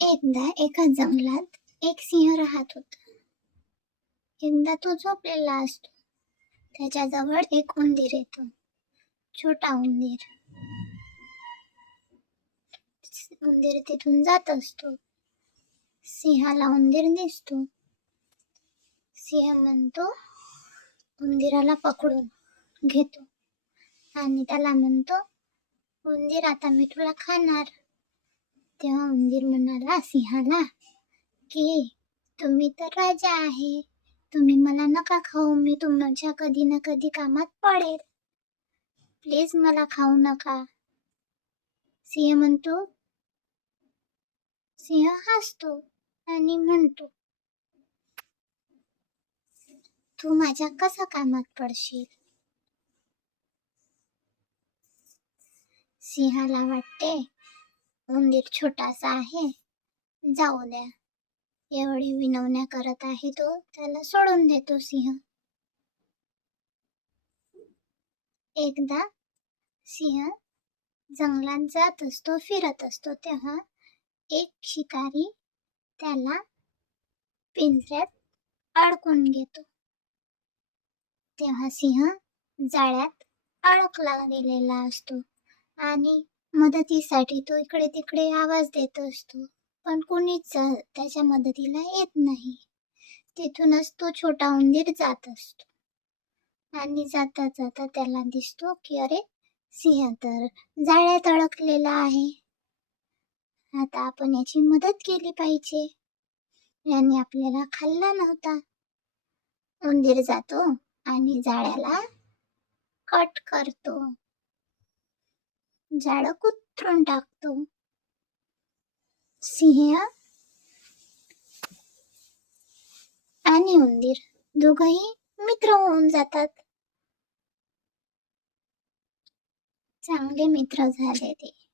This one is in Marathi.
एकदा एका जंगलात एक सिंह राहत होता. एकदा तो झोपलेला असतो. त्याच्याजवळ एक उंदीर येतो. छोटा उंदीर. उंदीर तिथून जात असतो. सिंहाला उंदीर दिसतो. सिंह म्हणतो, उंदीराला पकडून घेतो आणि त्याला म्हणतो, उंदीर आता मी तुला खाणार. तेव्हा उंदीर म्हणाला सिंहाला की तुम्ही तर राजा आहे, तुम्ही मला नका खाऊ, मी तुमच्या कधी ना कधी कामात पडेल, प्लीज मला खाऊ नका. सिंह म्हणतो, सिंह हसतो आणि म्हणतो, तू माझ्या कसा कामात पडशील. सिंहाला वाटते उंदीर छोटासा आहे, जाऊ द्या, एवढी विनवण्या करत आहे तो, त्याला सोडून देतो सिंह. एकदा सिंह जंगलात जात असतो, फिरत असतो, तेव्हा एक शिकारी त्याला पिंजऱ्यात अडकून घेतो. तेव्हा सिंह जाळ्यात अडकला गेलेला असतो आणि मदतीसाठी तो इकडे तिकडे आवाज देत असतो, पण कोणीच त्याच्या मदतीला येत नाही. तिथूनच तो छोटा उंदीर जात असतो आणि जाता जाता त्याला दिसतो की अरे, सिंह तर जाळ्यात अडकलेला आहे. आता आपण याची मदत केली पाहिजे, याने आपल्याला खाल्ला नव्हता. उंदीर जातो आणि जाळ्याला कट करतो, जाळं कुत्रून टाकतो. सिंह आणि उंदीर दोघंही मित्र होऊन जातात. चांगले मित्र झाले ते.